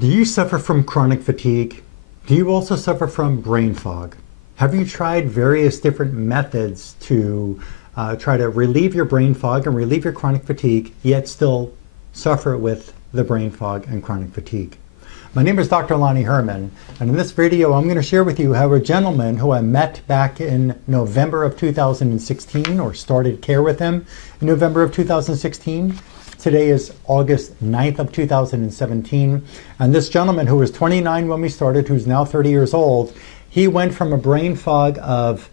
Do you suffer from chronic fatigue? Do you also suffer from brain fog? Have you tried various different methods to try to relieve your brain fog and relieve your chronic fatigue, yet still suffer with the brain fog and chronic fatigue? My name is Dr. Lonnie Herman, and in this video I'm going to share with you how a gentleman who I met back in November of 2016, or started care with him in November of 2016. Today is August 9th of 2017, and this gentleman, who was 29 when we started, who's now 30 years old, he went from a brain fog of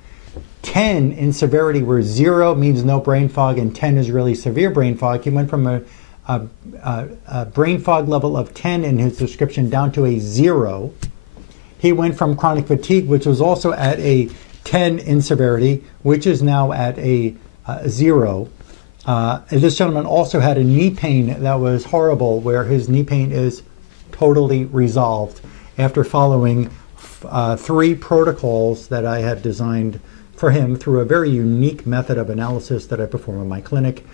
10 in severity, where 0 means no brain fog and 10 is really severe brain fog. He went from a brain fog level of 10 in his description down to a 0. He went from chronic fatigue, which was also at a 10 in severity, which is now at a 0. This gentleman also had a knee pain that was horrible, where his knee pain is totally resolved after following 3 protocols that I had designed for him through a very unique method of analysis that I perform in my clinic.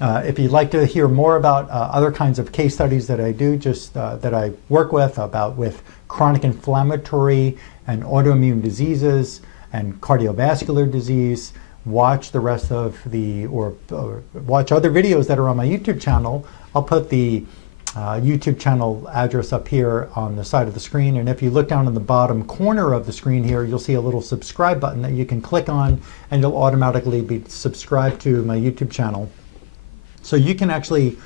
If you'd like to hear more about other kinds of case studies that I do, that I work with chronic inflammatory and autoimmune diseases and cardiovascular disease, watch the rest of or watch other videos that are on my YouTube channel. I'll put the YouTube channel address up here on the side of the screen, and if you look down in the bottom corner of the screen here, you'll see a little subscribe button that you can click on, and you'll automatically be subscribed to my YouTube channel. So you can actually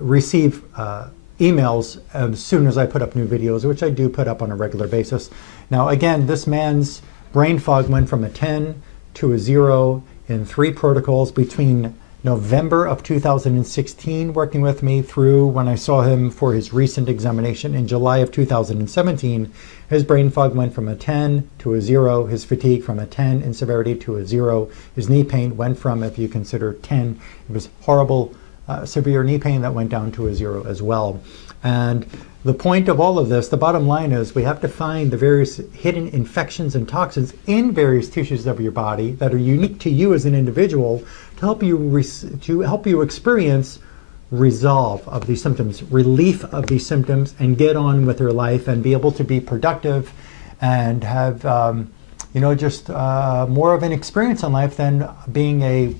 receive emails as soon as I put up new videos, which I do put up on a regular basis. Now again, this man's brain fog went from a 10 to a 0 in 3 protocols between November of 2016, working with me, through when I saw him for his recent examination in July of 2017. His brain fog went from a 10 to a 0. His fatigue from a 10 in severity to a 0. His knee pain went from, if you consider 10, it was horrible, severe knee pain, that went down to a 0 as well. And the point of all of this, the bottom line is, we have to find the various hidden infections and toxins in various tissues of your body that are unique to you as an individual, to help you experience resolve of these symptoms, relief of these symptoms, and get on with your life and be able to be productive and have more of an experience in life than being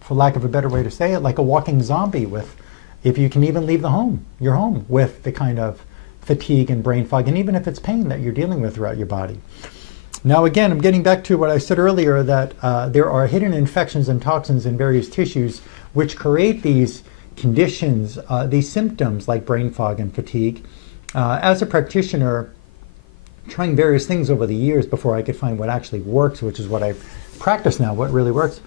for lack of a better way to say it, like a walking zombie, if you can even leave your home with the kind of fatigue and brain fog, and even if it's pain that you're dealing with throughout your body. Now again, I'm getting back to what I said earlier, that there are hidden infections and toxins in various tissues which create these conditions, these symptoms like brain fog and fatigue. As a practitioner, trying various things over the years before I could find what actually works, which is what I practice now, what really works.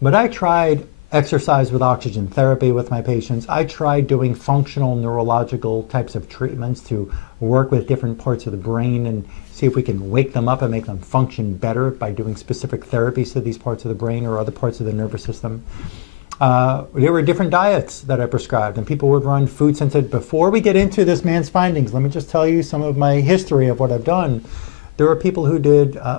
But I tried exercise with oxygen therapy with my patients. I tried doing functional neurological types of treatments to work with different parts of the brain and see if we can wake them up and make them function better by doing specific therapies to these parts of the brain or other parts of the nervous system. There were different diets that I prescribed, and people would run food sensitive. Before we get into this man's findings, let me just tell you some of my history of what I've done. There were people who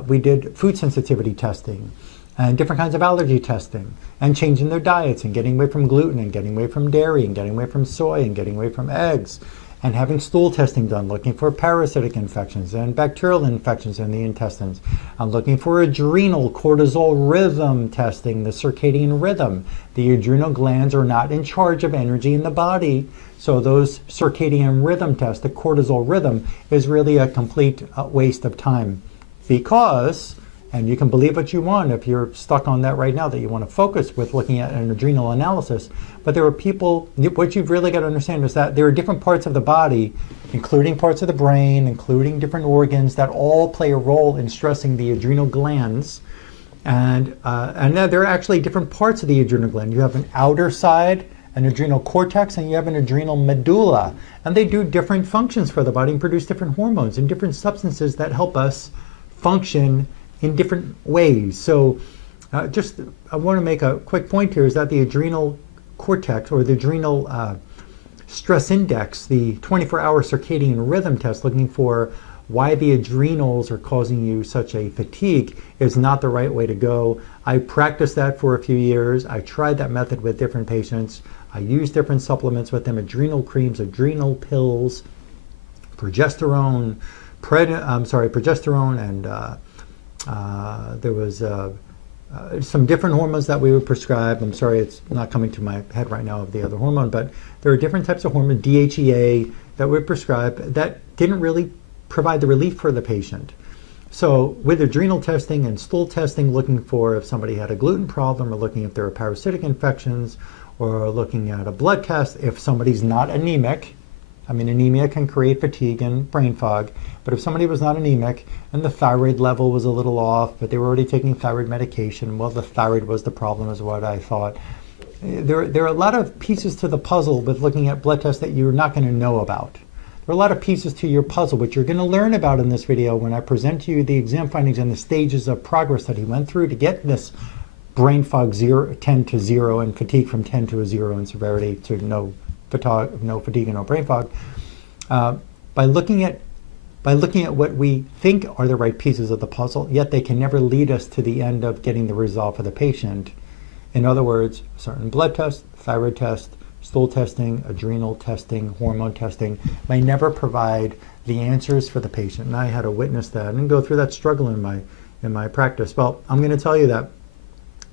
we did food sensitivity testing and different kinds of allergy testing, and changing their diets and getting away from gluten and getting away from dairy and getting away from soy and getting away from eggs, and having stool testing done, looking for parasitic infections and bacterial infections in the intestines. I'm looking for adrenal cortisol rhythm testing, the circadian rhythm. The adrenal glands are not in charge of energy in the body, so those circadian rhythm tests, the cortisol rhythm, is really a complete waste of time, because, and you can believe what you want if you're stuck on that right now, that you want to focus with looking at an adrenal analysis. But there are people, what you've really got to understand is that there are different parts of the body, including parts of the brain, including different organs, that all play a role in stressing the adrenal glands. And there are actually different parts of the adrenal gland. You have an outer side, an adrenal cortex, and you have an adrenal medulla. And they do different functions for the body and produce different hormones and different substances that help us function in different ways. So I want to make a quick point here, is that the adrenal cortex, or the adrenal stress index, the 24-hour circadian rhythm test, looking for why the adrenals are causing you such a fatigue, is not the right way to go. I practiced that for a few years. I tried that method with different patients. I used different supplements with him, adrenal creams, adrenal pills, progesterone, progesterone, and there was some different hormones that we would prescribe. I'm sorry, it's not coming to my head right now of the other hormone, but there are different types of hormone, DHEA, that we prescribe that didn't really provide the relief for the patient. So with adrenal testing and stool testing, looking for if somebody had a gluten problem, or looking if there are parasitic infections, or looking at a blood test if somebody's not anemic. I mean, anemia can create fatigue and brain fog, but if somebody was not anemic and the thyroid level was a little off, but they were already taking thyroid medication, well, the thyroid was the problem is what I thought. There are a lot of pieces to the puzzle with looking at blood tests that you're not going to know about. There are a lot of pieces to your puzzle, which you're going to learn about in this video when I present to you the exam findings and the stages of progress that he went through to get this brain fog 10 to 0 and fatigue from 10 to a 0 in severity to no fatigue and no brain fog. By looking at what we think are the right pieces of the puzzle, yet they can never lead us to the end of getting the result for the patient. In other words, certain blood tests, thyroid test, stool testing, adrenal testing, hormone testing may never provide the answers for the patient. And I had to witness that and go through that struggle in my practice. Well, I'm going to tell you that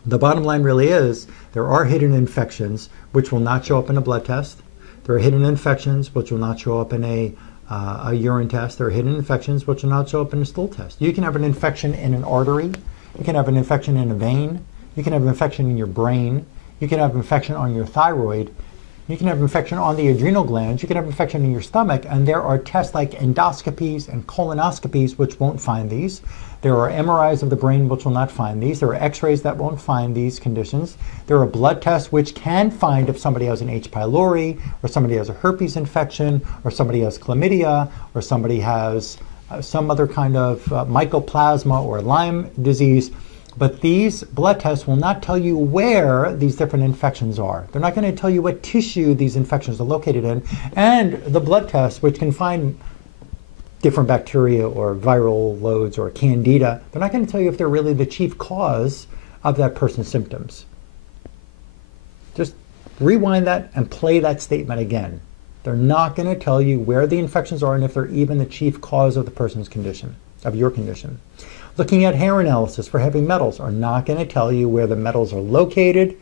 the bottom line really is there are hidden infections which will not show up in a blood test. There are hidden infections which will not show up in a urine test. There are hidden infections which will not show up in a stool test. You can have an infection in an artery. You can have an infection in a vein. You can have an infection in your brain. You can have an infection on your thyroid. You can have infection on the adrenal glands. You can have infection in your stomach. And there are tests like endoscopies and colonoscopies which won't find these. There are MRIs of the brain which will not find these. There are x-rays that won't find these conditions. There are blood tests which can find if somebody has an H. pylori, or somebody has a herpes infection, or somebody has chlamydia, or somebody has some other kind of mycoplasma or Lyme disease. But these blood tests will not tell you where these different infections are. They're not going to tell you what tissue these infections are located in. And the blood tests, which can find different bacteria or viral loads or candida, they're not going to tell you if they're really the chief cause of that person's symptoms. Just rewind that and play that statement again. They're not going to tell you where the infections are and if they're even the chief cause of the person's condition, of your condition. Looking at hair analysis for heavy metals are not going to tell you where the metals are located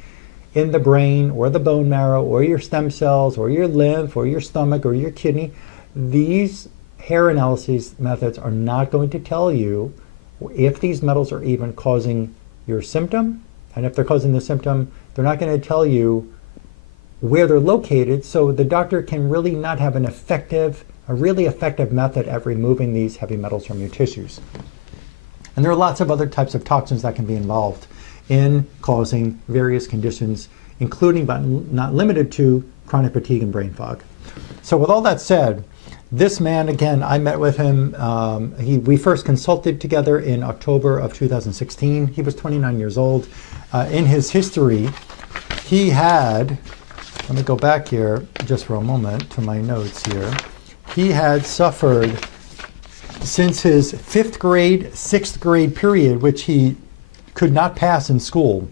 in the brain or the bone marrow or your stem cells or your lymph or your stomach or your kidney. These hair analysis methods are not going to tell you if these metals are even causing your symptom, and if they're causing the symptom, they're not going to tell you where they're located, so the doctor can really not have a really effective method at removing these heavy metals from your tissues. And there are lots of other types of toxins that can be involved in causing various conditions, including but not limited to chronic fatigue and brain fog. So with all that said, this man, again, I met with him. We first consulted together in October of 2016. He was 29 years old. In his history, he had, let me go back here just for a moment to my notes here. He had suffered since his 5th grade, 6th grade period, which he could not pass in school.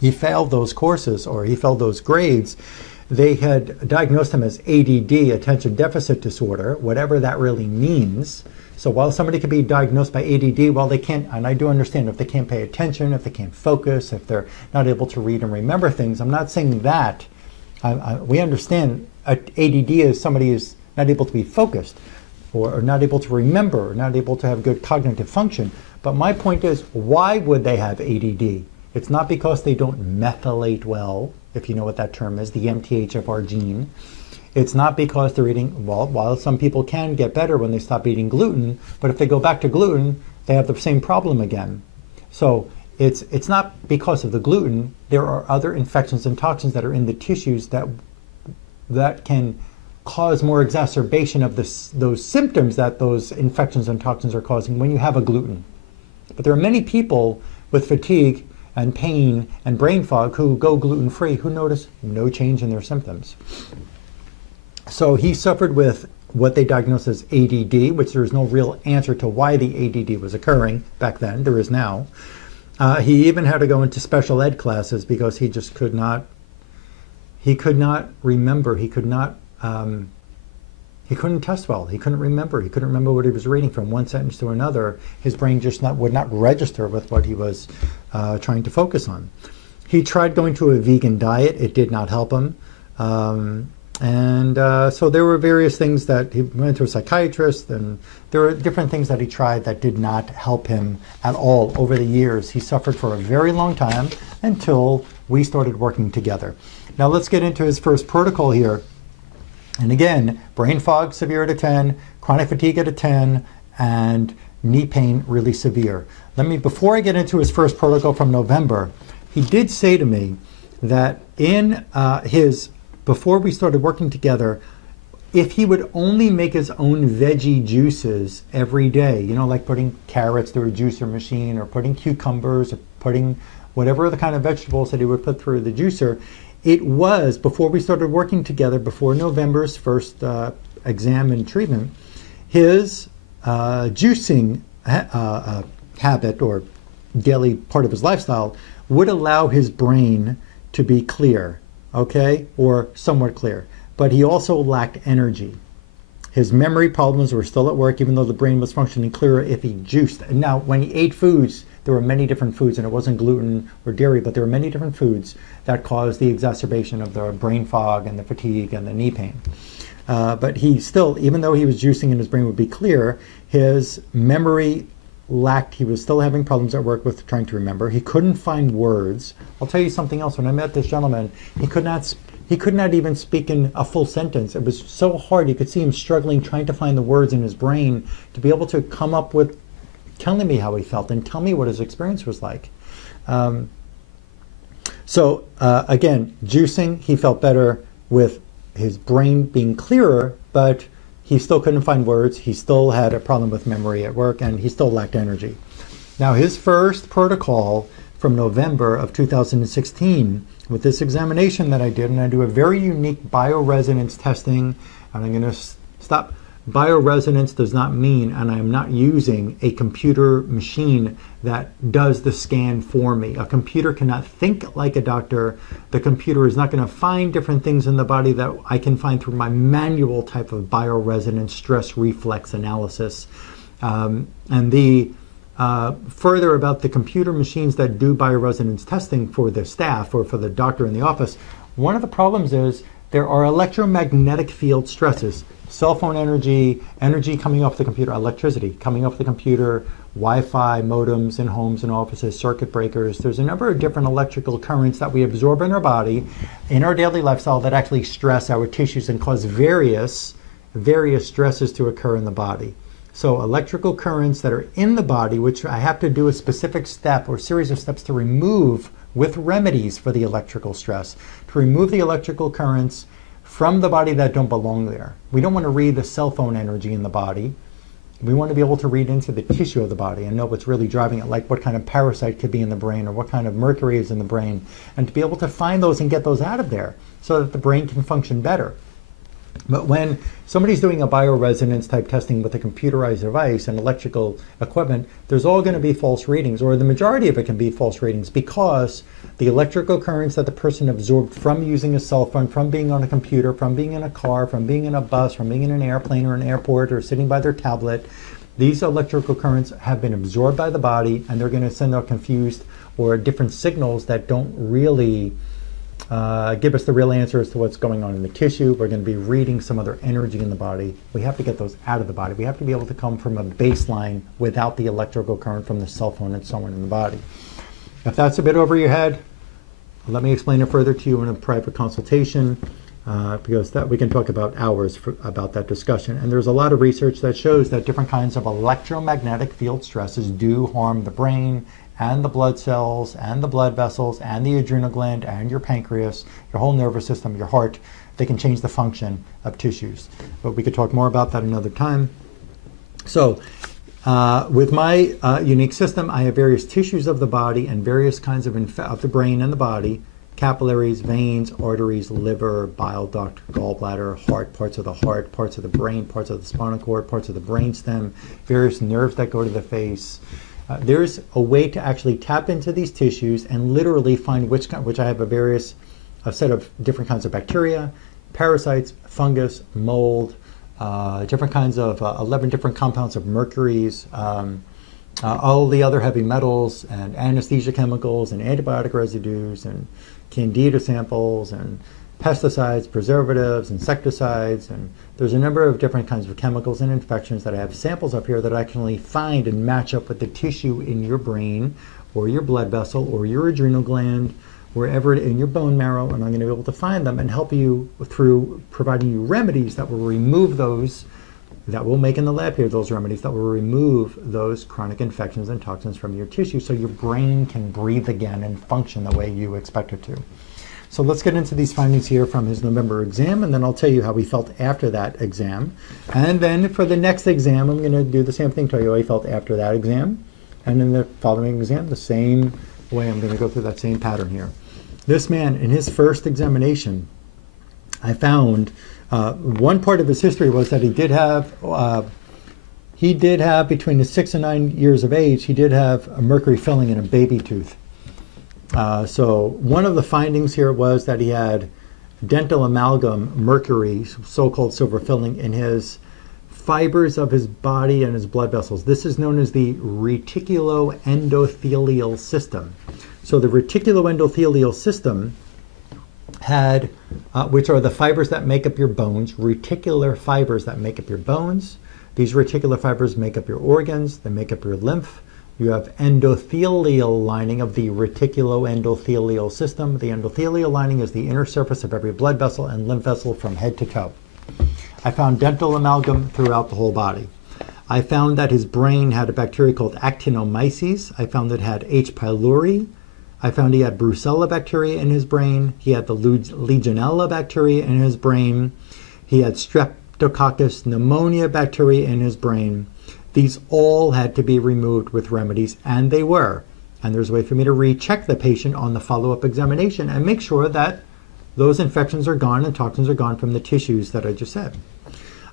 He failed those courses, or he failed those grades. They had diagnosed him as ADD, attention deficit disorder, whatever that really means. So while somebody could be diagnosed by ADD, well, they can't, and I do understand if they can't pay attention, if they can't focus, if they're not able to read and remember things, I'm not saying that. We understand ADD is somebody who's not able to be focused, or not able to remember, or not able to have good cognitive function. But my point is, why would they have ADD? It's not because they don't methylate well, if you know what that term is, the MTHFR gene. It's not because they're eating, well, while some people can get better when they stop eating gluten, but if they go back to gluten, they have the same problem again. So it's not because of the gluten. There are other infections and toxins that are in the tissues that can cause more exacerbation of those symptoms that those infections and toxins are causing when you have a gluten. But there are many people with fatigue and pain and brain fog who go gluten-free who notice no change in their symptoms. So he suffered with what they diagnosed as ADD, which there is no real answer to why the ADD was occurring back then. There is now. He even had to go into special ed classes because he just could not he could not remember. He could not. He couldn't test well. He couldn't remember. He couldn't remember what he was reading from one sentence to another. His brain just would not register with what he was trying to focus on. He tried going to a vegan diet. It did not help him. So there were various things that he went to a psychiatrist, and there were different things that he tried that did not help him at all over the years. He suffered for a very long time until we started working together. Now let's get into his first protocol here. And again, brain fog severe at a 10, chronic fatigue at a 10, and knee pain really severe. Before I get into his first protocol from November, he did say to me that in before we started working together, if he would only make his own veggie juices every day, like putting carrots through a juicer machine, or putting cucumbers, or putting whatever the kind of vegetables that he would put through the juicer, it was, before we started working together, before November's first exam and treatment, his juicing habit, or daily part of his lifestyle, would allow his brain to be clear, okay, or somewhat clear. But he also lacked energy. His memory problems were still at work, even though the brain was functioning clearer if he juiced. Now, when he ate foods, there were many different foods, and it wasn't gluten or dairy, but there were many different foods that caused the exacerbation of the brain fog and the fatigue and the knee pain. But he still, even though he was juicing and his brain would be clear, his memory lacked. He was still having problems at work with trying to remember. He couldn't find words. I'll tell you something else. When I met this gentleman, he could not even speak in a full sentence. It was so hard. You could see him struggling, trying to find the words in his brain to be able to come up with telling me how he felt and tell me what his experience was like. Again, juicing, he felt better with his brain being clearer, but he still couldn't find words. He still had a problem with memory at work, and he still lacked energy. Now, his first protocol from November of 2016, with this examination that I did, and I do a very unique bioresonance testing, and I'm going to stop. Bioresonance does not mean, and I am not using a computer machine that does the scan for me. A computer cannot think like a doctor. The computer is not going to find different things in the body that I can find through my manual type of bioresonance stress reflex analysis. Further about the computer machines that do bioresonance testing for the staff or for the doctor in the office, one of the problems is there are electromagnetic field stresses. Cell phone energy coming off the computer, electricity coming off the computer, Wi-Fi modems in homes and offices, circuit breakers. There's a number of different electrical currents that we absorb in our body, in our daily lifestyle, that actually stress our tissues and cause various stresses to occur in the body. So electrical currents that are in the body, which I have to do a specific step or series of steps to remove with remedies for the electrical stress, to remove the electrical currents from the body that don't belong there. We don't want to read the cell phone energy in the body. We want to be able to read into the tissue of the body and know what's really driving it, like what kind of parasite could be in the brain or what kind of mercury is in the brain, and to be able to find those and get those out of there so that the brain can function better. But when somebody's doing a bioresonance type testing with a computerized device and electrical equipment, there's all going to be false readings, or the majority of it can be false readings, because the electrical currents that the person absorbed from using a cell phone, from being on a computer, from being in a car, from being in a bus, from being in an airplane or an airport, or sitting by their tablet, these electrical currents have been absorbed by the body, and they're going to send out confused or different signals that don't really give us the real answer as to what's going on in the tissue. We're going to be reading some other energy in the body. We have to get those out of the body. We have to be able to come from a baseline without the electrical current from the cell phone and so on in the body. If that's a bit over your head, let me explain it further to you in a private consultation, because that we can talk about hours about that discussion. And there's a lot of research that shows that different kinds of electromagnetic field stresses do harm the brain and the blood cells and the blood vessels and the adrenal gland and your pancreas, your whole nervous system, your heart. They can change the function of tissues. But we could talk more about that another time. So with my unique system, I have various tissues of the body and various kinds of the brain and the body: capillaries, veins, arteries, liver, bile duct, gallbladder, heart, parts of the heart, parts of the brain, parts of the spinal cord, parts of the brainstem, various nerves that go to the face. There's a way to actually tap into these tissues and literally find which I have a various a set of different kinds of bacteria, parasites, fungus, mold, different kinds of 11 different compounds of mercuries, all the other heavy metals and anesthesia chemicals and antibiotic residues and candida samples and pesticides, preservatives, insecticides, and there's a number of different kinds of chemicals and infections that I have samples up here that I actually find and match up with the tissue in your brain or your blood vessel or your adrenal gland, wherever in your bone marrow, and I'm going to be able to find them and help you through providing you remedies that will remove those, that we'll make in the lab here, those remedies that will remove those chronic infections and toxins from your tissue so your brain can breathe again and function the way you expect it to. So let's get into these findings here from his November exam, and then I'll tell you how he felt after that exam. And then for the next exam, I'm going to do the same thing, tell you how he felt after that exam. And in the following exam, the same way, I'm going to go through that same pattern here. This man, in his first examination, I found one part of his history was that he did have between his 6 and 9 years of age, he did have a mercury filling in a baby tooth. So one of the findings here was that he had dental amalgam mercury, so-called silver filling, in his fibers of his body and his blood vessels. This is known as the reticuloendothelial system. So the reticuloendothelial system had, which are the fibers that make up your bones, reticular fibers that make up your bones. These reticular fibers make up your organs, they make up your lymph. You have endothelial lining of the reticuloendothelial system. The endothelial lining is the inner surface of every blood vessel and lymph vessel from head to toe. I found dental amalgam throughout the whole body. I found that his brain had a bacteria called actinomyces. I found it had H. pylori. I found he had Brucella bacteria in his brain. He had the Legionella bacteria in his brain. He had Streptococcus pneumonia bacteria in his brain. These all had to be removed with remedies, and they were. And there's a way for me to recheck the patient on the follow-up examination and make sure that those infections are gone and toxins are gone from the tissues that I just said.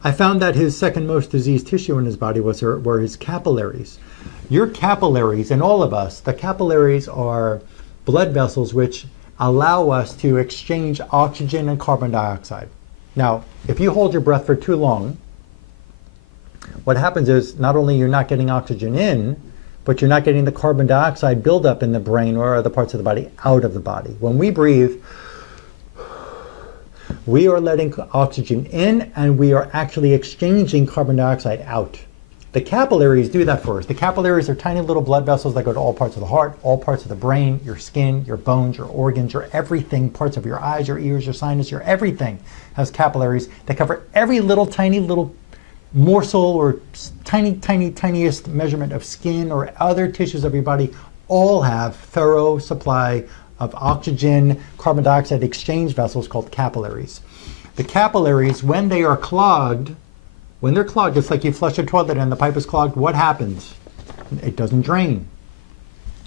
I found that his second most diseased tissue in his body were his capillaries. Your capillaries, and all of us, the capillaries are blood vessels which allow us to exchange oxygen and carbon dioxide. Now, if you hold your breath for too long, what happens is not only you're not getting oxygen in, but you're not getting the carbon dioxide buildup in the brain or other parts of the body out of the body. When we breathe, we are letting oxygen in and we are actually exchanging carbon dioxide out. The capillaries do that for us. The capillaries are tiny little blood vessels that go to all parts of the heart, all parts of the brain, your skin, your bones, your organs, your everything, parts of your eyes, your ears, your sinus, your everything has capillaries that cover every little tiny little morsel or tiniest measurement of skin or other tissues of your body. All have thorough supply of oxygen, carbon dioxide exchange vessels called capillaries. The capillaries, when they are clogged, when they're clogged, it's like you flush a toilet and the pipe is clogged, what happens? It doesn't drain.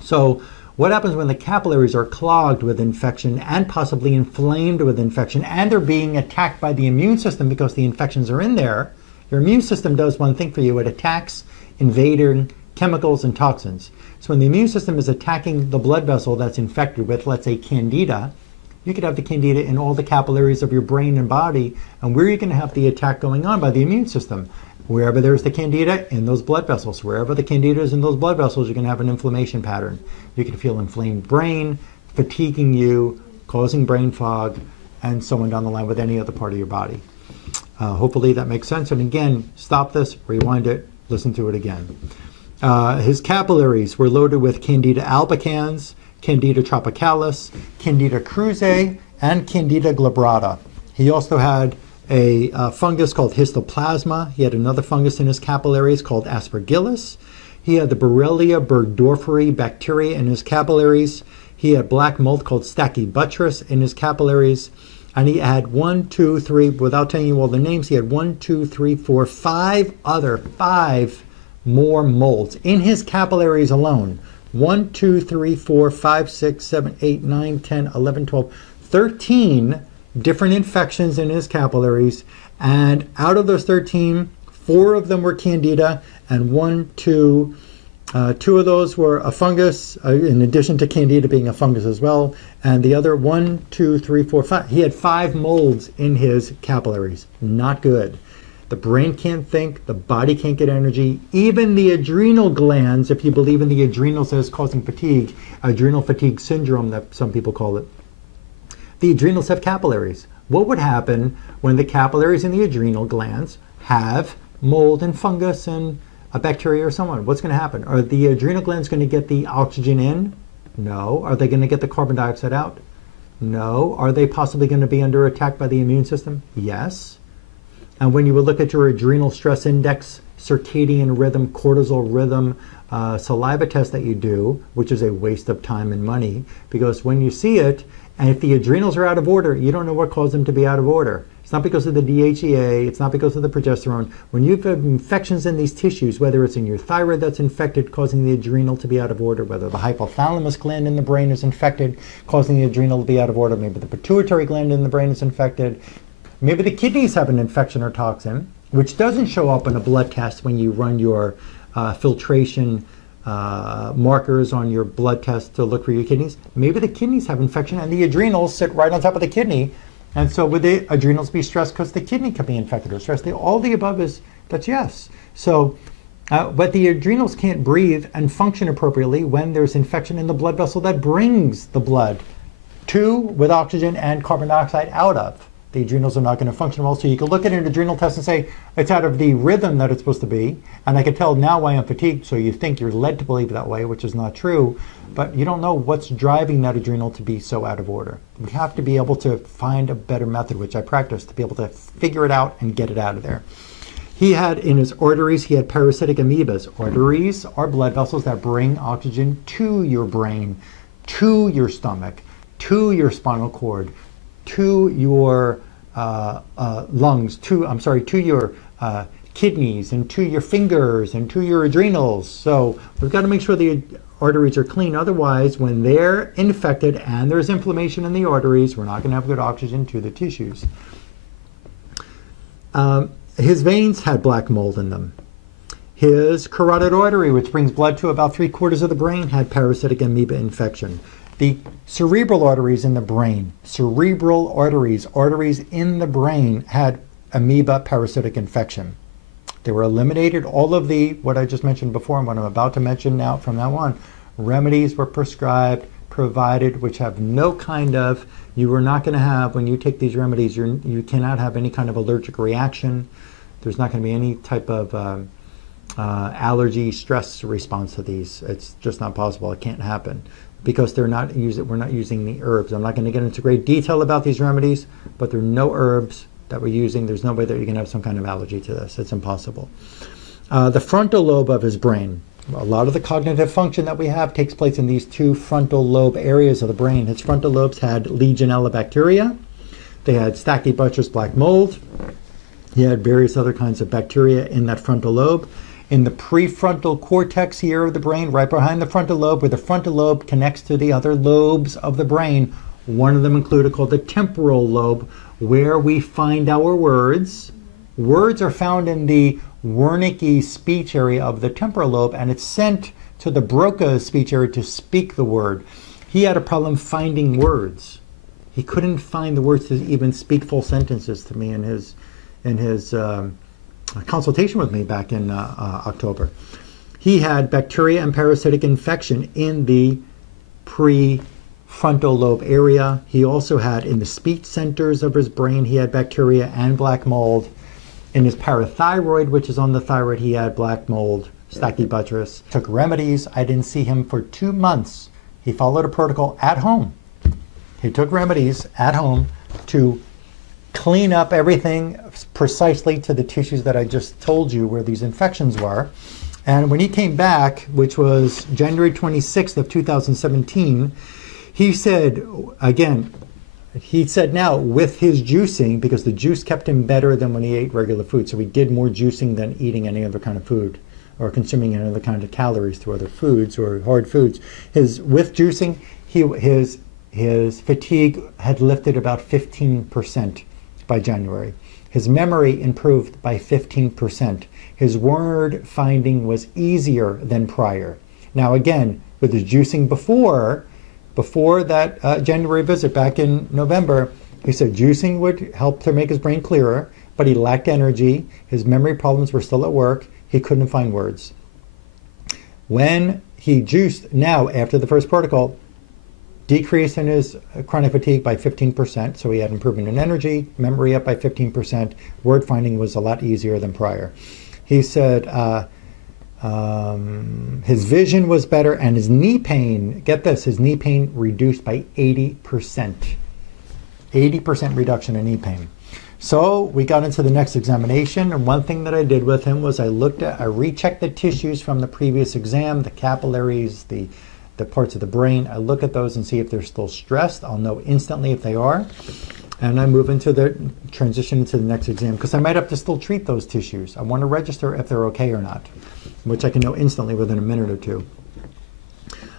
So what happens when the capillaries are clogged with infection and possibly inflamed with infection and they're being attacked by the immune system because the infections are in there? Your immune system does one thing for you. It attacks invading chemicals and toxins. So when the immune system is attacking the blood vessel that's infected with, let's say, candida, you could have the candida in all the capillaries of your brain and body. And where are you going to have the attack going on? By the immune system. Wherever there's the candida, in those blood vessels. Wherever the candida is in those blood vessels, you're going to have an inflammation pattern. You can feel inflamed brain, fatiguing you, causing brain fog, and so on down the line with any other part of your body. Hopefully that makes sense. And again, stop this, rewind it, listen to it again. His capillaries were loaded with Candida albicans, Candida tropicalis, Candida krusei, and Candida glabrata. He also had a fungus called histoplasma. He had another fungus in his capillaries called aspergillus. He had the Borrelia burgdorferi bacteria in his capillaries. He had black mold called Stachybotrys in his capillaries. And he had 1, 2, 3, without telling you all the names, he had 1, 2, 3, 4, 5 more molds in his capillaries alone. 1, 2, 3, 4, 5, 6, 7, 8, 9, 10, 11, 12, 13 different infections in his capillaries. And out of those 13, 4 of them were candida and 1, 2, Two of those were a fungus, in addition to candida being a fungus as well. And the other, 1, 2, 3, 4, 5. He had 5 molds in his capillaries. Not good. The brain can't think. The body can't get energy. Even the adrenal glands, if you believe in the adrenals as causing fatigue, adrenal fatigue syndrome that some people call it, the adrenals have capillaries. What would happen when the capillaries in the adrenal glands have mold and fungus and a bacteria or so on? What's going to happen? Are the adrenal glands going to get the oxygen in? No. Are they going to get the carbon dioxide out? No. Are they possibly going to be under attack by the immune system? Yes. And when you would look at your adrenal stress index, circadian rhythm, cortisol rhythm, saliva test that you do, which is a waste of time and money, because when you see it, and if the adrenals are out of order, you don't know what caused them to be out of order. It's not because of the DHEA, it's not because of the progesterone. When you have infections in these tissues, whether it's in your thyroid that's infected, causing the adrenal to be out of order, whether the hypothalamus gland in the brain is infected, causing the adrenal to be out of order, maybe the pituitary gland in the brain is infected, maybe the kidneys have an infection or toxin, which doesn't show up in a blood test when you run your filtration markers on your blood test to look for your kidneys. Maybe the kidneys have infection and the adrenals sit right on top of the kidney. And so would the adrenals be stressed because the kidney could be infected or stressed? All the above that's yes. So, but the adrenals can't breathe and function appropriately when there's infection in the blood vessel that brings the blood with oxygen and carbon dioxide out of. The adrenals are not going to function well. So you can look at an adrenal test and say, it's out of the rhythm that it's supposed to be. And I can tell now why I'm fatigued. So you think you're led to believe that way, which is not true. But you don't know what's driving that adrenal to be so out of order. We have to be able to find a better method, which I practice, to be able to figure it out and get it out of there. He had in his arteries, he had parasitic amoebas. Arteries are blood vessels that bring oxygen to your brain, to your stomach, to your spinal cord, to your lungs, to your kidneys, and to your fingers, and to your adrenals. So we've got to make sure the arteries are clean. Otherwise, when they're infected and there's inflammation in the arteries, we're not going to have good oxygen to the tissues. His veins had black mold in them. His carotid artery, which brings blood to about 3/4 of the brain, had parasitic amoeba infection. The cerebral arteries in the brain, arteries in the brain had amoeba parasitic infection. They were eliminated. All of what I just mentioned before and what I'm about to mention now from now on, remedies were prescribed, provided, which have no kind of, you are not going to have, when you take these remedies, you cannot have any kind of allergic reaction. There's not going to be any type of allergy, stress response to these. It's just not possible. It can't happen. Because we're not using the herbs. I'm not going to get into great detail about these remedies, but there are no herbs that we're using. There's no way that you can have some kind of allergy to this. It's impossible. The frontal lobe of his brain. A lot of the cognitive function that we have takes place in these 2 frontal lobe areas of the brain. His frontal lobes had Legionella bacteria. They had Stachybotrys black mold. He had various other kinds of bacteria in that frontal lobe. In the prefrontal cortex here of the brain, right behind the frontal lobe, where the frontal lobe connects to the other lobes of the brain, one of them included called the temporal lobe, where we find our words. Words are found in the Wernicke speech area of the temporal lobe, and it's sent to the Broca speech area to speak the word. He had a problem finding words. He couldn't find the words to even speak full sentences to me in his consultation with me back in October. He had bacteria and parasitic infection in the prefrontal lobe area. He also had in the speech centers of his brain, he had bacteria and black mold. In his parathyroid, which is on the thyroid, he had black mold, Stachybotrys. Took remedies. I didn't see him for 2 months. He followed a protocol at home. He took remedies at home to clean up everything precisely to the tissues that I just told you where these infections were. And when he came back, which was January 26th of 2017, he said, again, now with his juicing, because the juice kept him better than when he ate regular food. So he did more juicing than eating any other kind of food or consuming any other kind of calories through other foods or hard foods. With juicing, his fatigue had lifted about 15% by January. His memory improved by 15%. His word finding was easier than prior. Now again, with the juicing before that January visit back in November, he said juicing would help to make his brain clearer, but he lacked energy. His memory problems were still at work. He couldn't find words. When he juiced now after the first protocol, decrease in his chronic fatigue by 15%, so he had improvement in energy, memory up by 15%, word finding was a lot easier than prior. He said his vision was better and his knee pain, get this, his knee pain reduced by 80%. 80% reduction in knee pain. So we got into the next examination, and one thing that I did with him was I rechecked the tissues from the previous exam, the capillaries, the parts of the brain. I look at those and see if they're still stressed. I'll know instantly if they are. And I move into the transition into the next exam because I might have to still treat those tissues. I want to register if they're okay or not, which I can know instantly within a minute or two.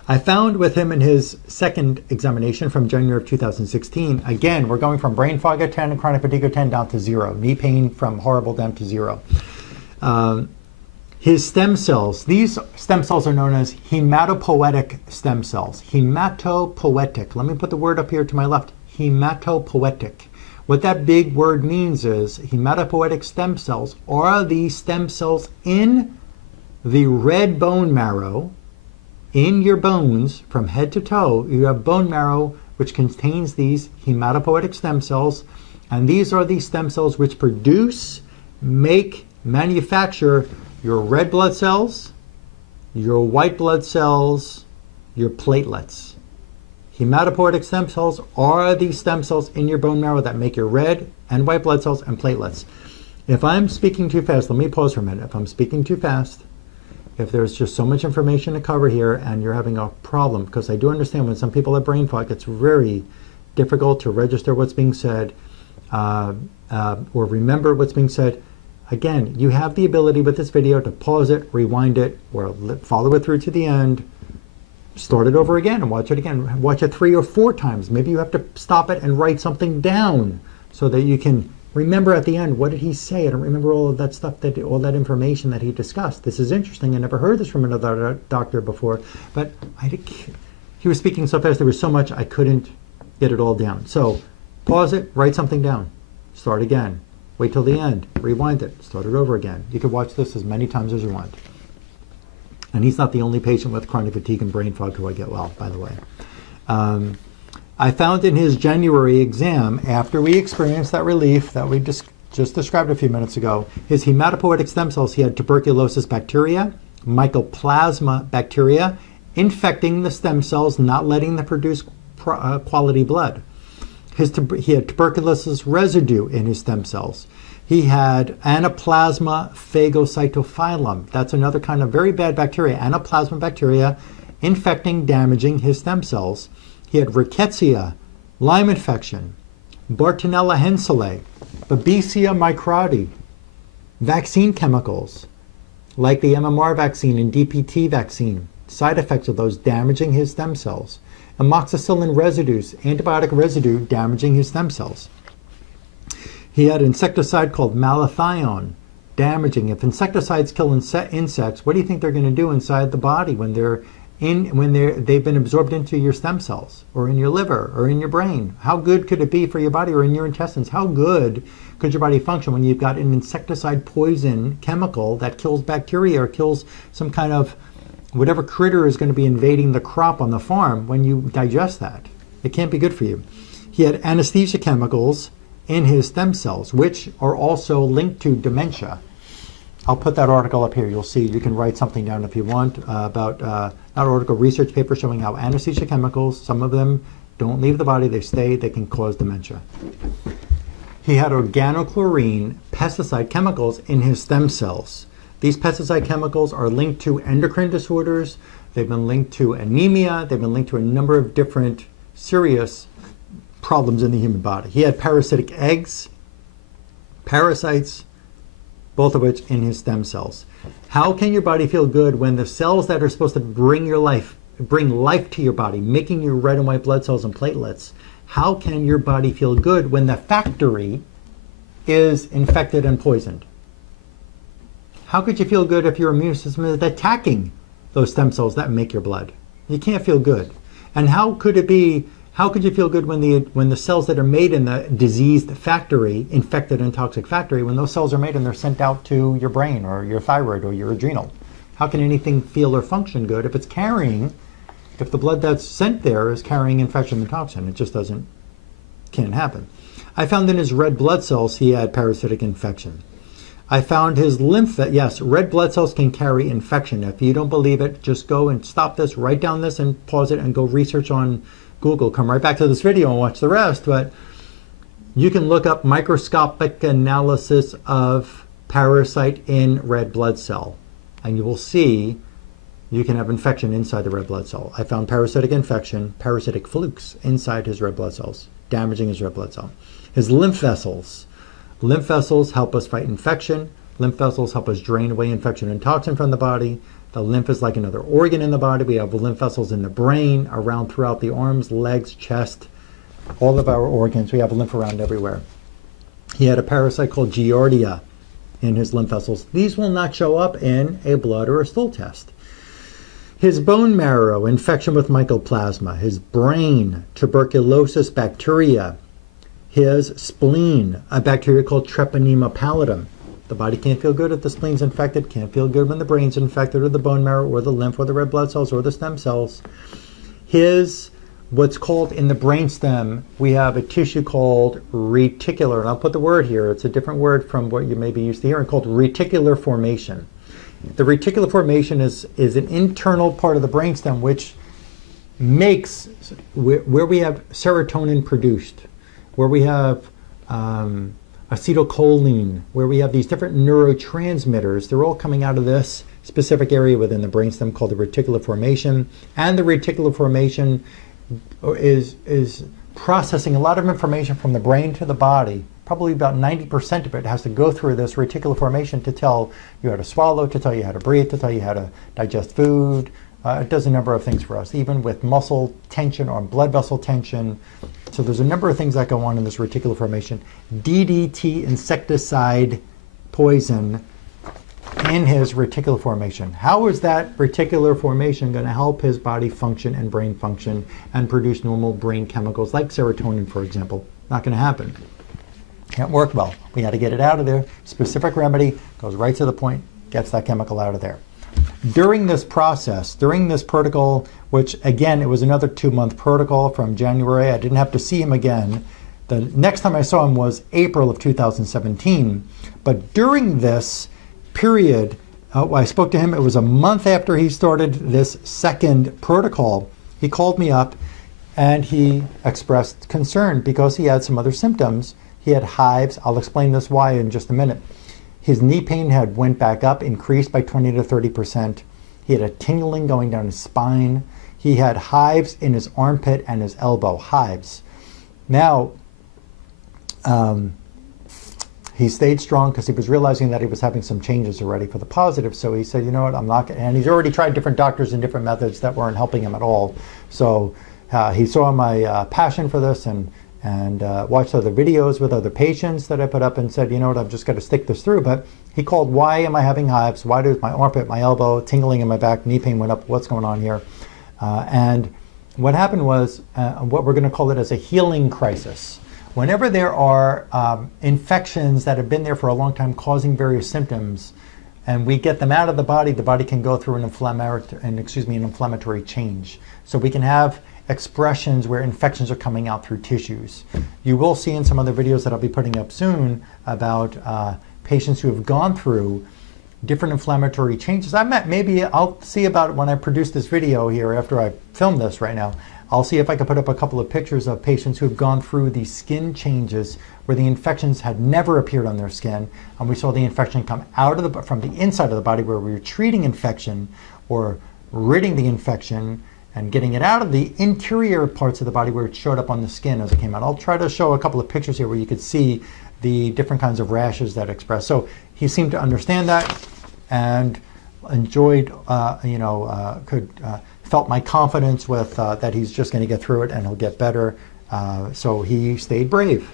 I found with him in his second examination from January of 2016, again, we're going from brain fog at 10 and chronic fatigue at 10 down to 0. Knee pain from horrible down to 0. His stem cells, these stem cells are known as hematopoietic stem cells. Hematopoietic. Let me put the word up here to my left. Hematopoietic. What that big word means is hematopoietic stem cells are the stem cells in the red bone marrow, in your bones from head to toe. You have bone marrow which contains these hematopoietic stem cells, and these are the stem cells which produce, manufacture your red blood cells, your white blood cells, your platelets. Hematopoietic stem cells are the stem cells in your bone marrow that make your red and white blood cells and platelets. If I'm speaking too fast, let me pause for a minute. If I'm speaking too fast, if there's just so much information to cover here and you're having a problem, because I do understand when some people have brain fog, it's very difficult to register what's being said or remember what's being said. Again, you have the ability with this video to pause it, rewind it, or follow it through to the end, start it over again and watch it again. Watch it 3 or 4 times. Maybe you have to stop it and write something down so that you can remember at the end, what did he say? I don't remember all of that stuff, all that information that he discussed. This is interesting. I never heard this from another doctor before, but he was speaking so fast, there was so much I couldn't get it all down. So pause it, write something down, start again. Wait till the end, rewind it, start it over again. You could watch this as many times as you want. And he's not the only patient with chronic fatigue and brain fog who I get well, by the way. I found in his January exam, after we experienced that relief that we just described a few minutes ago, his hematopoietic stem cells, he had tuberculosis bacteria, mycoplasma bacteria, infecting the stem cells, not letting them produce quality blood. He had tuberculosis residue in his stem cells. He had Anaplasma phagocytophilum. That's another kind of very bad bacteria, Anaplasma bacteria, infecting, damaging his stem cells. He had rickettsia, Lyme infection, Bartonella henselae, Babesia microti, vaccine chemicals like the MMR vaccine and DPT vaccine, side effects of those damaging his stem cells, amoxicillin residues, antibiotic residue damaging his stem cells. He had insecticide called malathion, damaging. If insecticides kill insects, what do you think they're going to do inside the body when they've been absorbed into your stem cells or in your liver or in your brain? How good could it be for your body or in your intestines? How good could your body function when you've got an insecticide poison chemical that kills bacteria or kills some kind of whatever critter is going to be invading the crop on the farm when you digest that? It can't be good for you. He had anesthesia chemicals in his stem cells, which are also linked to dementia. I'll put that article up here. You'll see. You can write something down if you want about that article, research paper showing how anesthesia chemicals, some of them don't leave the body, they stay, they can cause dementia. He had organochlorine pesticide chemicals in his stem cells. These pesticide chemicals are linked to endocrine disorders. They've been linked to anemia. They've been linked to a number of different serious problems in the human body. He had parasitic eggs, parasites, both of which in his stem cells. How can your body feel good when the cells that are supposed to bring life to your body, making your red and white blood cells and platelets, how can your body feel good when the factory is infected and poisoned. How could you feel good if your immune system is attacking those stem cells that make your blood? You can't feel good. And how could you feel good when the cells that are made in the diseased factory, infected and toxic factory, when those cells are made and they're sent out to your brain or your thyroid or your adrenal? How can anything feel or function good if the blood that's sent there is carrying infection and toxin? It just can't happen. I found in his red blood cells he had parasitic infection. I found his yes, red blood cells can carry infection. If you don't believe it, just go and stop this, write down this and pause it and go research on Google. Come right back to this video and watch the rest. But you can look up microscopic analysis of parasite in red blood cell, and you will see you can have infection inside the red blood cell. I found parasitic infection, parasitic flukes inside his red blood cells, damaging his red blood cell. His lymph vessels. Lymph vessels help us fight infection. Lymph vessels help us drain away infection and toxin from the body. The lymph is like another organ in the body. We have lymph vessels in the brain, around throughout the arms, legs, chest, all of our organs. We have lymph around everywhere. He had a parasite called Giardia in his lymph vessels. These will not show up in a blood or a stool test. His bone marrow, infection with mycoplasma. His brain, tuberculosis bacteria. His spleen, a bacteria called Treponema pallidum. The body can't feel good if the spleen's infected, can't feel good when the brain's infected, or the bone marrow, or the lymph, or the red blood cells, or the stem cells. His, what's called in the brainstem, we have a tissue called reticular, and I'll put the word here, it's a different word from what you may be used to hearing, called reticular formation. The reticular formation is an internal part of the brainstem which makes, where we have serotonin produced, where we have acetylcholine, where we have these different neurotransmitters. They're all coming out of this specific area within the brainstem called the reticular formation. And the reticular formation is processing a lot of information from the brain to the body. Probably about 90% of it has to go through this reticular formation to tell you how to swallow, to tell you how to breathe, to tell you how to digest food. It does a number of things for us, even with muscle tension or blood vessel tension. So there's a number of things that go on in this reticular formation. DDT insecticide poison in his reticular formation. How is that reticular formation going to help his body function and brain function and produce normal brain chemicals like serotonin, for example? Not going to happen. Can't work well. We got to get it out of there. Specific remedy, goes right to the point, gets that chemical out of there. During this process, during this protocol, which again, it was another 2-month protocol from January. I didn't have to see him again. The next time I saw him was April of 2017. But during this period, I spoke to him. It was a month after he started this second protocol. He called me up and he expressed concern because he had some other symptoms. He had hives. I'll explain this why in just a minute. His knee pain had went back up, increased by 20 to 30%. He had a tingling going down his spine. He had hives in his armpit and his elbow, hives. Now, he stayed strong because he was realizing that he was having some changes already for the positive. So he said, you know what, I'm not gonna, and he's already tried different doctors and different methods that weren't helping him at all. So he saw my passion for this and watched other videos with other patients that I put up and said, you know what, I've just got to stick this through. But he called, why am I having hives? Why does my armpit, my elbow, tingling in my back, knee pain went up? What's going on here? And what happened was what we're going to call it as a healing crisis. Whenever there are infections that have been there for a long time causing various symptoms, and we get them out of the body can go through an inflammatory change. So we can have expressions where infections are coming out through tissues. You will see in some other videos that I'll be putting up soon about patients who have gone through different inflammatory changes. Maybe I'll see about it when I produce this video here after I film this right now. I'll see if I can put up a couple of pictures of patients who have gone through these skin changes where the infections had never appeared on their skin, and we saw the infection come out of from the inside of the body where we were treating infection or ridding the infection and getting it out of the interior parts of the body where it showed up on the skin as it came out. I'll try to show a couple of pictures here where you could see the different kinds of rashes that express. So he seemed to understand that and enjoyed, felt my confidence with that he's just going to get through it and he'll get better. So he stayed brave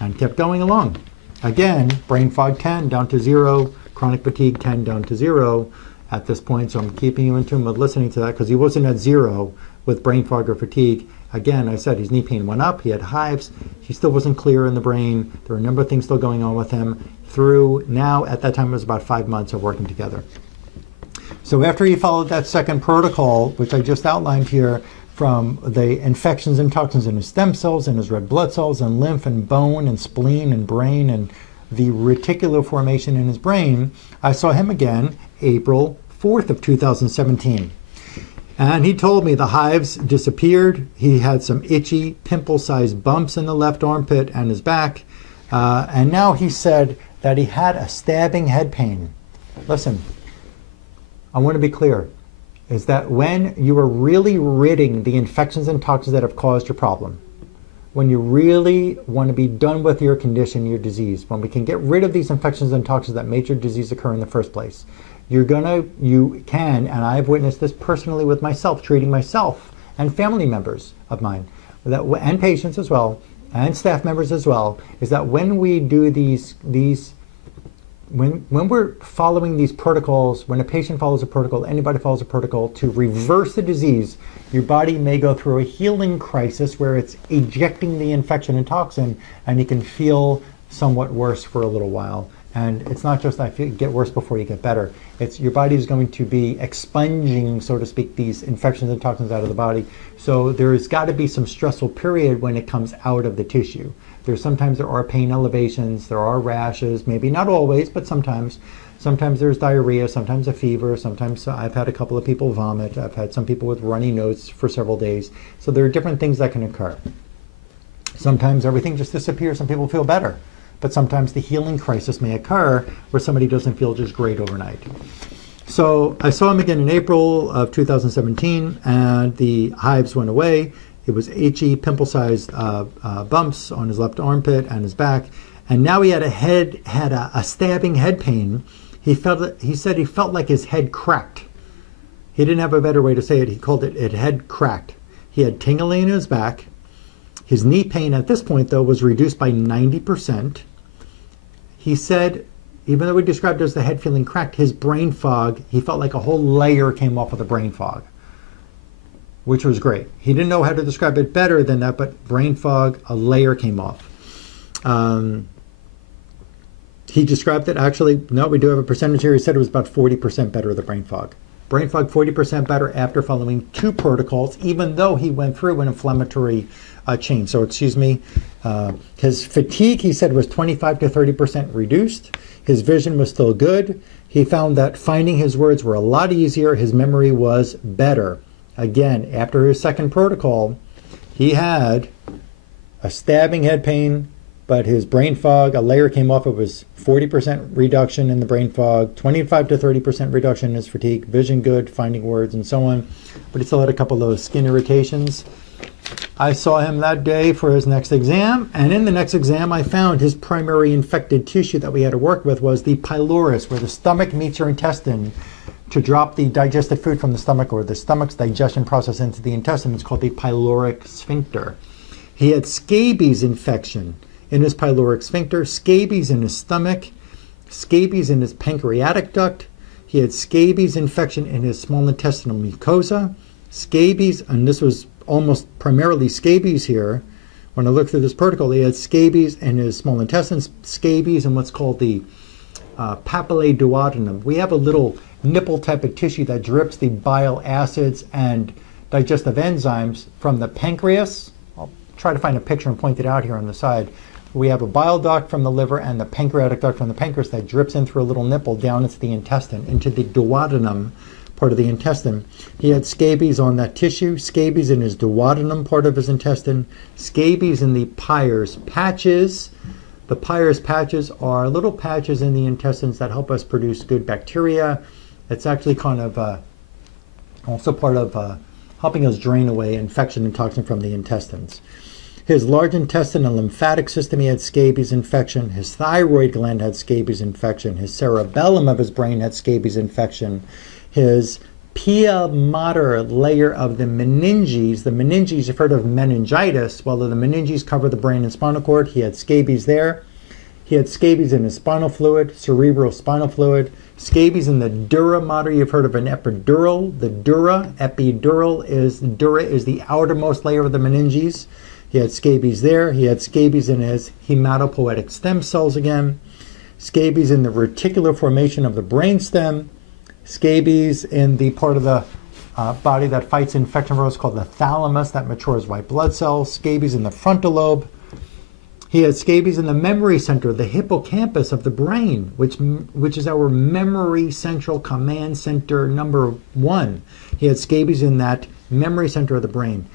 and kept going along. Again, brain fog 10 down to 0, chronic fatigue 10 down to 0 at this point. So I'm keeping you in tune with listening to that because he wasn't at 0 with brain fog or fatigue. Again, I said his knee pain went up, he had hives, he still wasn't clear in the brain. There were a number of things still going on with him through now, at that time it was about 5 months of working together. So after he followed that second protocol, which I just outlined here, from the infections and toxins in his stem cells and his red blood cells and lymph and bone and spleen and brain and the reticular formation in his brain, I saw him again April 4th of 2017. And he told me the hives disappeared. He had some itchy, pimple-sized bumps in the left armpit and his back. And now he said that he had a stabbing head pain. Listen, I want to be clear, is that when you are really ridding the infections and toxins that have caused your problem, when you really want to be done with your condition, your disease, when we can get rid of these infections and toxins that made your disease occur in the first place, you can, and I've witnessed this personally with myself, treating myself and family members of mine, and patients as well, and staff members as well, is that when we do when we're following these protocols, when a patient follows a protocol, anybody follows a protocol to reverse the disease, your body may go through a healing crisis where it's ejecting the infection and toxin, and you can feel somewhat worse for a little while. And it's not just that you get worse before you get better. It's your body is going to be expunging, so to speak, these infections and toxins out of the body. So there's got to be some stressful period when it comes out of the tissue. Sometimes there are pain elevations, there are rashes, maybe not always, but sometimes. Sometimes there's diarrhea, sometimes a fever, sometimes I've had a couple of people vomit, I've had some people with runny nose for several days. So there are different things that can occur. Sometimes everything just disappears and people feel better. But sometimes the healing crisis may occur where somebody doesn't feel just great overnight. So I saw him again in April of 2017, and the hives went away. It was itchy, pimple-sized bumps on his left armpit and his back, and now he had a stabbing head pain. He said he felt like his head cracked. He didn't have a better way to say it. He called it head cracked. He had tingling in his back. His knee pain at this point, though, was reduced by 90%. He said, even though he described it as the head feeling cracked, his brain fog, he felt like a whole layer came off of the brain fog, which was great. He didn't know how to describe it better than that, but brain fog, a layer came off. He described it actually, no, we do have a percentage here. He said it was about 40% better, the brain fog. Brain fog 40% better after following 2 protocols, even though he went through an inflammatory change. So excuse me, his fatigue, he said, was 25 to 30% reduced. His vision was still good. He found that finding his words were a lot easier. His memory was better. Again, after his second protocol, he had a stabbing head pain, but his brain fog, a layer came off. It was 40% reduction in the brain fog, 25 to 30% reduction in his fatigue, vision good, finding words, and so on. But he still had a couple of those skin irritations. I saw him that day for his next exam, and in the next exam I found his primary infected tissue that we had to work with was the pylorus, where the stomach meets your intestine to drop the digested food from the stomach, or the stomach's digestion process into the intestine. It's called the pyloric sphincter. He had scabies infection in his pyloric sphincter, scabies in his stomach, scabies in his pancreatic duct. He had scabies infection in his small intestinal mucosa, scabies, and this was almost primarily scabies here. When I looked through this protocol, he had scabies in his small intestines, scabies in what's called the papillae duodenum. We have a little nipple type of tissue that drips the bile acids and digestive enzymes from the pancreas. I'll try to find a picture and point it out here on the side. We have a bile duct from the liver and the pancreatic duct from the pancreas that drips in through a little nipple down into the intestine, into the duodenum part of the intestine. He had scabies on that tissue, scabies in his duodenum part of his intestine, scabies in the Peyer's patches. The Peyer's patches are little patches in the intestines that help us produce good bacteria. It's actually kind of also part of helping us drain away infection and toxin from the intestines. His large intestine and lymphatic system, he had scabies infection. His thyroid gland had scabies infection. His cerebellum of his brain had scabies infection. His pia mater layer of the meninges, you've heard of meningitis. Well, the meninges cover the brain and spinal cord. He had scabies there. He had scabies in his spinal fluid, cerebral spinal fluid, scabies in the dura mater. You've heard of an epidural. The epidural is the outermost layer of the meninges. He had scabies there. He had scabies in his hematopoietic stem cells again. Scabies in the reticular formation of the brainstem. Scabies in the part of the body that fights infection viruses called the thalamus that matures white blood cells. Scabies in the frontal lobe. He had scabies in the memory center, the hippocampus of the brain, which is our memory central command center number 1. He had scabies in that memory center of the brain.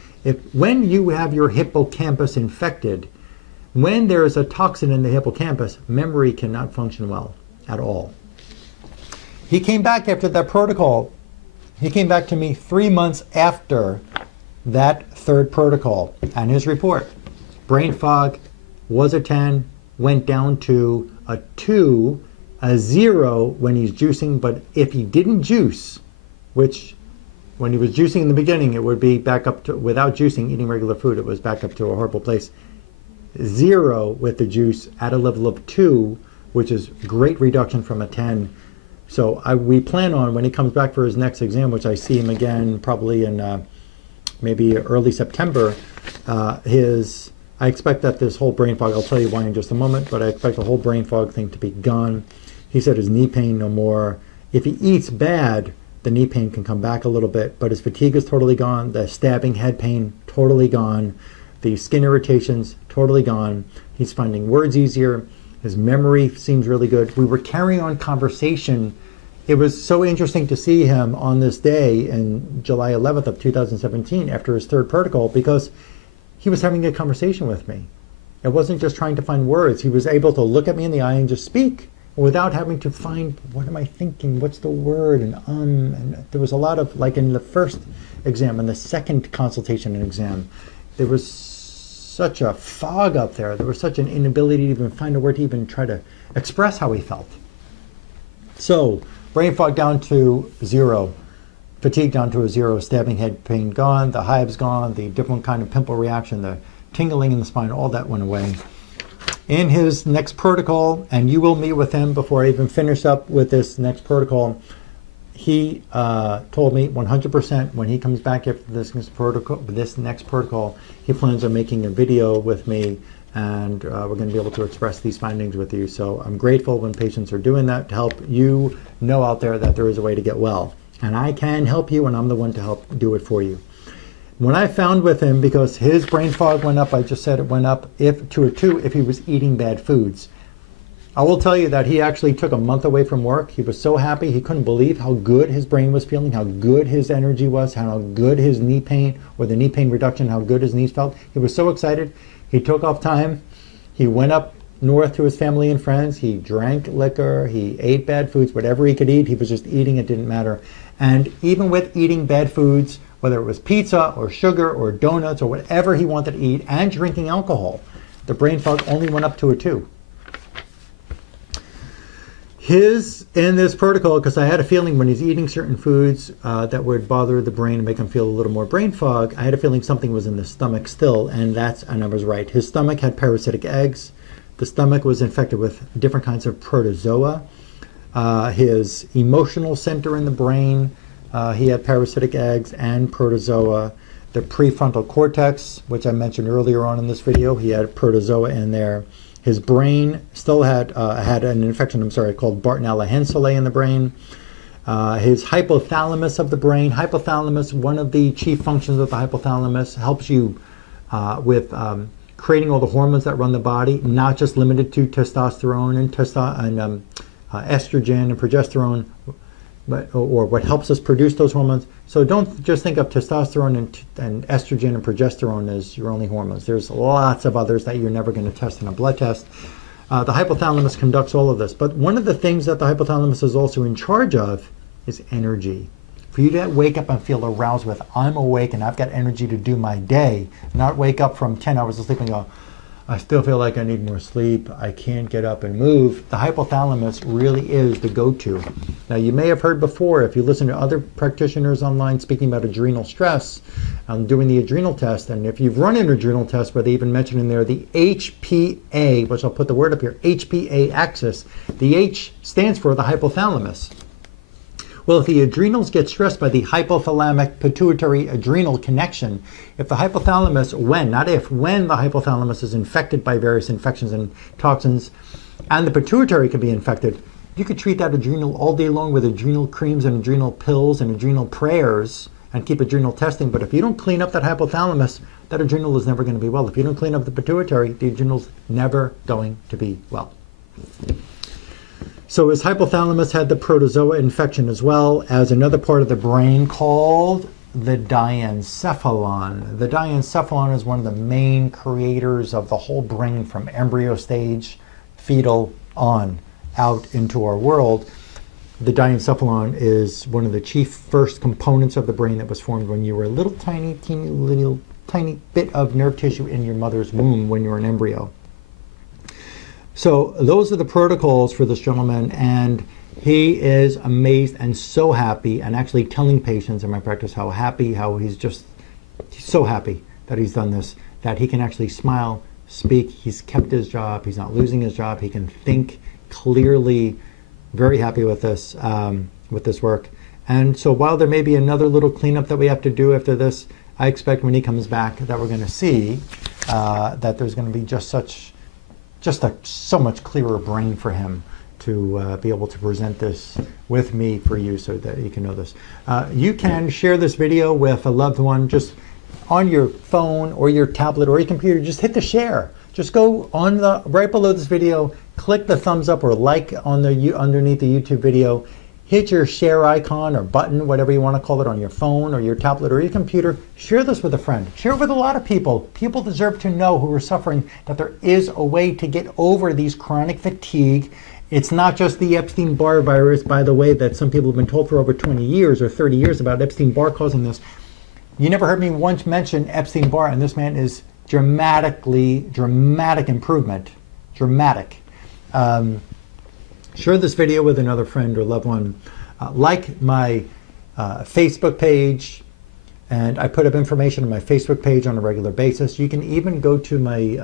When you have your hippocampus infected, when there is a toxin in the hippocampus, memory cannot function well at all. He came back after that protocol. He came back to me 3 months after that third protocol, and his report, brain fog was a 10, went down to a 2, a 0 when he's juicing, but if he didn't juice, which when he was juicing in the beginning, it would be back up to, without juicing, eating regular food, it was back up to a horrible place. 0 with the juice at a level of 2, which is great reduction from a 10. So we plan on, when he comes back for his next exam, which I see him again probably in maybe early September, I expect that this whole brain fog, I'll tell you why in just a moment, but I expect the whole brain fog thing to be gone. He said his knee pain no more. If he eats bad, the knee pain can come back a little bit, but his fatigue is totally gone. The stabbing head pain, totally gone. The skin irritations, totally gone. He's finding words easier. His memory seems really good. We were carrying on conversation. It was so interesting to see him on this day in July 11th of 2017 after his third protocol, because he was having a conversation with me. It wasn't just trying to find words. He was able to look at me in the eye and just speak without having to find, what am I thinking? What's the word? And there was a lot of, like in the first exam and the second consultation and exam, there was such a fog up there. There was such an inability to even find a word to even try to express how he felt. So, brain fog down to 0. Fatigue down to a 0, stabbing head pain gone, the hives gone, the different kind of pimple reaction, the tingling in the spine, all that went away. In his next protocol, and you will meet with him before I even finish up with this next protocol, he told me 100% when he comes back after this next protocol, he plans on making a video with me, and we're going to be able to express these findings with you. So I'm grateful when patients are doing that to help you know out there that there is a way to get well. And I can help you, and I'm the one to help do it for you. When I found with him, because his brain fog went up, I just said it went up to a 2 if he was eating bad foods. I will tell you that he actually took a month away from work. He was so happy. He couldn't believe how good his brain was feeling, how good his energy was, how good his knee pain, or the knee pain reduction, how good his knees felt. He was so excited. He took off time. He went up north to his family and friends. He drank liquor. He ate bad foods. Whatever he could eat, he was just eating. It didn't matter. And even with eating bad foods, whether it was pizza or sugar or donuts or whatever he wanted to eat, and drinking alcohol, the brain fog only went up to a 2. In this protocol, because I had a feeling when he's eating certain foods that would bother the brain and make him feel a little more brain fog, I had a feeling something was in the stomach still, and I was right. His stomach had parasitic eggs. The stomach was infected with different kinds of protozoa. His emotional center in the brain, he had parasitic eggs and protozoa. The prefrontal cortex, which I mentioned earlier on in this video, he had protozoa in there. His brain still had an infection, called Bartonella-Henselae in the brain. His hypothalamus of the brain. Hypothalamus, one of the chief functions of the hypothalamus, helps you with creating all the hormones that run the body, not just limited to testosterone and estrogen and progesterone, or what helps us produce those hormones. So don't just think of testosterone and estrogen and progesterone as your only hormones. There's lots of others that you're never going to test in a blood test. The hypothalamus conducts all of this. But one of the things that the hypothalamus is also in charge of is energy. For you to wake up and feel aroused with, I'm awake and I've got energy to do my day, not wake up from 10 hours of sleep and go, I still feel like I need more sleep. I can't get up and move. The hypothalamus really is the go-to. Now, you may have heard before, if you listen to other practitioners online speaking about adrenal stress, doing the adrenal test, and if you've run an adrenal test where they even mention in there the HPA, which I'll put the word up here, HPA axis, the H stands for the hypothalamus. Well, if the adrenals get stressed by the hypothalamic pituitary adrenal connection, if the hypothalamus, when, not if, when the hypothalamus is infected by various infections and toxins, and the pituitary can be infected, you could treat that adrenal all day long with adrenal creams and adrenal pills and adrenal prayers and keep adrenal testing. But if you don't clean up that hypothalamus, that adrenal is never going to be well. If you don't clean up the pituitary, the adrenal's never going to be well. So his hypothalamus had the protozoa infection as well as another part of the brain called the diencephalon. The diencephalon is one of the main creators of the whole brain from embryo stage, fetal on, out into our world. The diencephalon is one of the chief first components of the brain that was formed when you were a little tiny, teeny, little tiny bit of nerve tissue in your mother's womb when you were an embryo. So those are the protocols for this gentleman, and he is amazed and so happy, and actually telling patients in my practice how he's so happy that he's done this, that he can actually smile, speak, he's kept his job, he's not losing his job, he can think clearly, very happy with this work. And so while there may be another little cleanup that we have to do after this, I expect when he comes back that we're going to see that there's going to be so much clearer brain for him to be able to present this with me for you so that you can know this. You can share this video with a loved one just on your phone or your tablet or your computer. Just hit the share. Just go on the right below this video, click the thumbs up or like on the underneath the YouTube video. Hit your share icon or button, whatever you want to call it, on your phone or your tablet or your computer. Share this with a friend. Share it with a lot of people. People deserve to know who are suffering that there is a way to get over these chronic fatigue. It's not just the Epstein-Barr virus, by the way, that some people have been told for over 20 years or 30 years about Epstein-Barr causing this. You never heard me once mention Epstein-Barr, and this man is dramatic improvement. Dramatic. Share this video with another friend or loved one. Like my Facebook page, and I put up information on my Facebook page on a regular basis. You can even go to my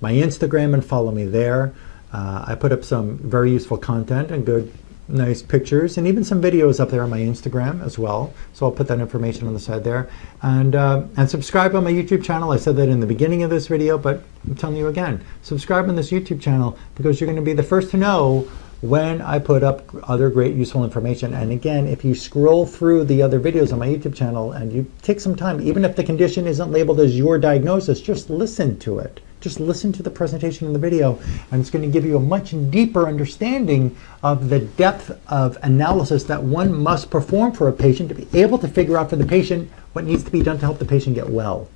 my Instagram and follow me there. I put up some very useful content and good, nice pictures, and even some videos up there on my Instagram as well. So I'll put that information on the side there. And subscribe on my YouTube channel. I said that in the beginning of this video, but I'm telling you again, subscribe on this YouTube channel because you're going to be the first to know when I put up other great useful information. And again, if you scroll through the other videos on my YouTube channel and you take some time, even if the condition isn't labeled as your diagnosis, just listen to it. Just listen to the presentation in the video, and it's going to give you a much deeper understanding of the depth of analysis that one must perform for a patient to be able to figure out for the patient what needs to be done to help the patient get well.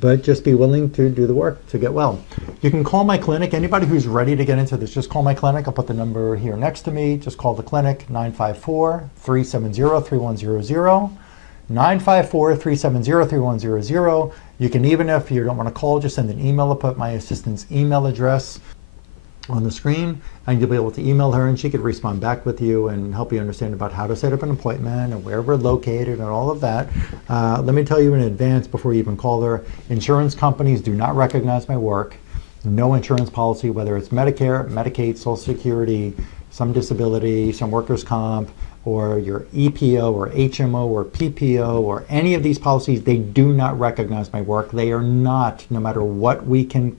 But just be willing to do the work to get well. You can call my clinic. Anybody who's ready to get into this, just call my clinic. I'll put the number here next to me. Just call the clinic, 954-370-3100. 954-370-3100. You can, even if you don't want to call, just send an email. I'll put my assistant's email address on the screen, and you'll be able to email her, and she could respond back with you and help you understand about how to set up an appointment and where we're located and all of that. Let me tell you in advance before you even call her, insurance companies do not recognize my work. No insurance policy, whether it's Medicare, Medicaid, Social Security, some disability, some workers' comp, or your EPO or HMO or PPO or any of these policies, they do not recognize my work. They are not, no matter what we can,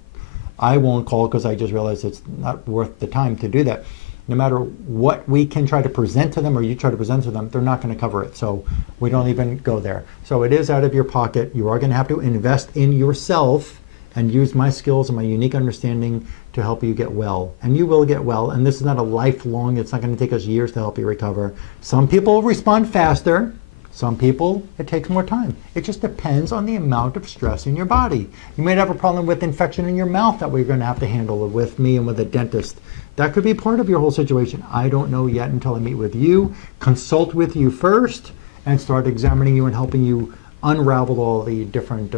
I won't call because I just realized it's not worth the time to do that. No matter what we can try to present to them or you try to present to them, they're not going to cover it. So we don't even go there. So it is out of your pocket. You are going to have to invest in yourself and use my skills and my unique understanding to help you get well. And you will get well. And this is not a lifelong, it's not going to take us years to help you recover. Some people respond faster. Some people, it takes more time. It just depends on the amount of stress in your body. You might have a problem with infection in your mouth that we're going to have to handle with me and with a dentist. That could be part of your whole situation. I don't know yet until I meet with you, consult with you first, and start examining you and helping you unravel all the different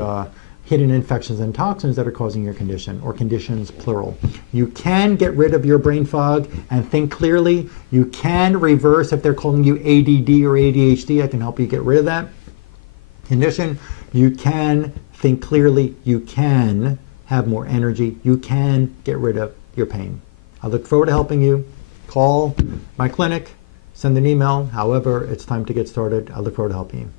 hidden infections and toxins that are causing your condition, or conditions plural. You can get rid of your brain fog and think clearly. You can reverse if they're calling you ADD or ADHD. I can help you get rid of that condition. You can think clearly. You can have more energy. You can get rid of your pain. I look forward to helping you. Call my clinic, send an email. However, it's time to get started. I look forward to helping you.